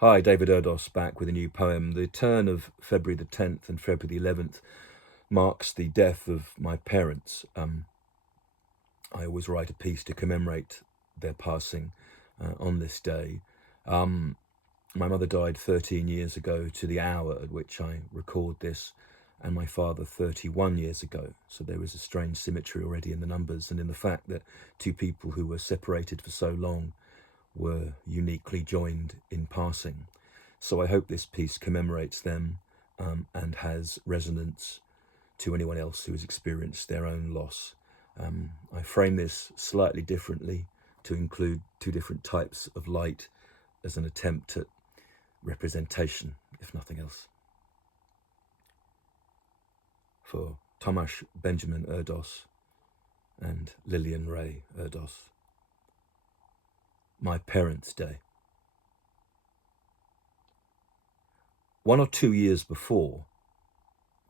Hi, David Erdos back with a new poem. The turn of February the 10th and February the 11th marks the death of my parents. I always write a piece to commemorate their passing on this day. My mother died 13 years ago to the hour at which I record this, and my father 31 years ago. So there is a strange symmetry already in the numbers and in the fact that two people who were separated for so long were uniquely joined in passing. So I hope this piece commemorates them and has resonance to anyone else who has experienced their own loss. I frame this slightly differently to include two different types of light as an attempt at representation, if nothing else. For Tomasz Benjamin Erdos and Lillian Ray Erdos. My Parents' Day. 1 or 2 years before,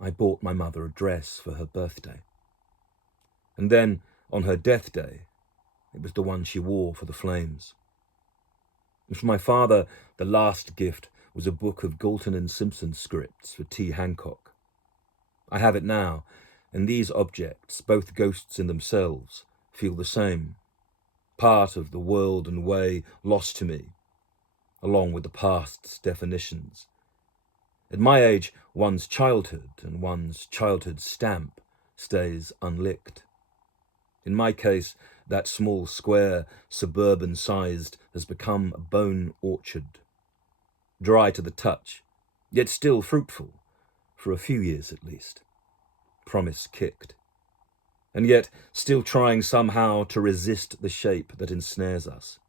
I bought my mother a dress for her birthday. And then, on her death day, it was the one she wore for the flames. And for my father, the last gift was a book of Galton and Simpson scripts for T. Hancock. I have it now, and these objects, both ghosts in themselves, feel the same. Part of the world and way lost to me, along with the past's definitions. At my age, one's childhood and one's childhood stamp stays unlicked. In my case, that small square, suburban-sized, has become a bone orchard. Dry to the touch, yet still fruitful, for a few years at least. Promise kicked. And yet still trying somehow to resist the shape that ensnares us,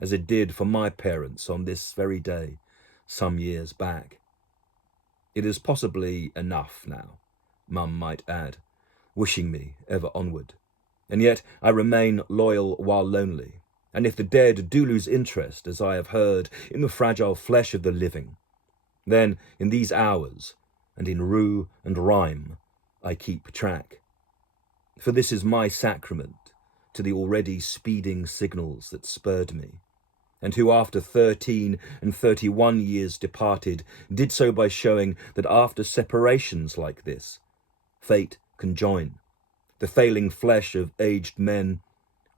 as it did for my parents on this very day, some years back. It is possibly enough now, Mum might add, wishing me ever onward. And yet I remain loyal while lonely, and if the dead do lose interest, as I have heard, in the fragile flesh of the living, then in these hours, and in rue and rhyme, I keep track. For this is my sacrament to the already speeding signals that spurred me, and who after 13 and 31 years departed, did so by showing that after separations like this, fate can join the failing flesh of aged men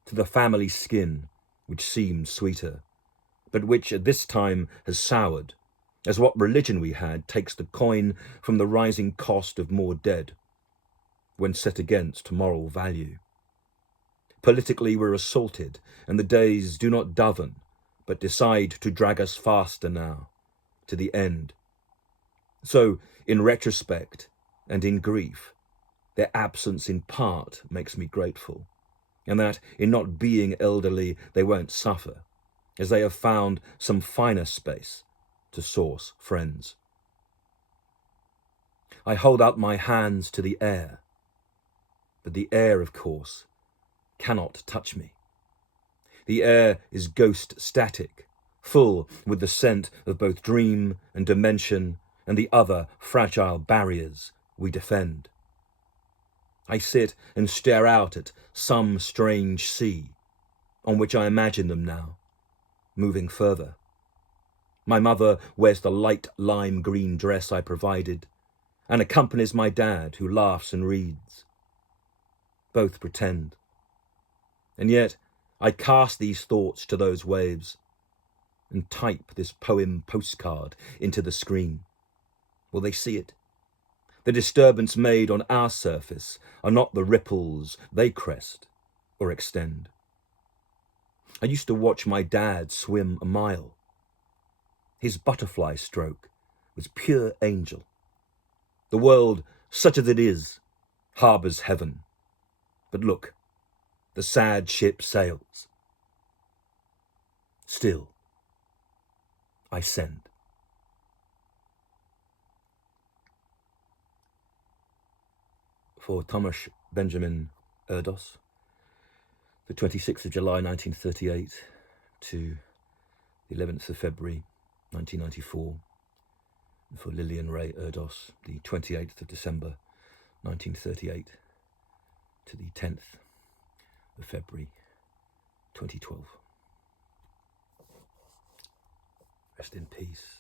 to the family skin, which seemed sweeter, but which at this time has soured, as what religion we had takes the coin from the rising cost of more dead, when set against moral value. Politically we're assaulted, and the days do not govern, but decide to drag us faster now, to the end. So, in retrospect and in grief, their absence in part makes me grateful, and that in not being elderly they won't suffer, as they have found some finer space to source friends. I hold out my hands to the air, but the air, of course, cannot touch me. The air is ghost static, full with the scent of both dream and dimension and the other fragile barriers we defend. I sit and stare out at some strange sea, on which I imagine them now, moving further. My mother wears the light lime green dress I provided, and accompanies my dad, who laughs and reads. Both pretend. And yet I cast these thoughts to those waves, and type this poem postcard into the screen. Will they see it? The disturbance made on our surface are not the ripples they crest or extend. I used to watch my dad swim a mile. His butterfly stroke was pure angel. The world, such as it is, harbours heaven. But look, the sad ship sails. Still, I send. For Tomasz Benjamin Erdos, the 26th of July 1938 to the 11th of February 1994, and for Lillian Ray Erdos, the 28th of December 1938 to the 10th of February 2012. Rest in peace.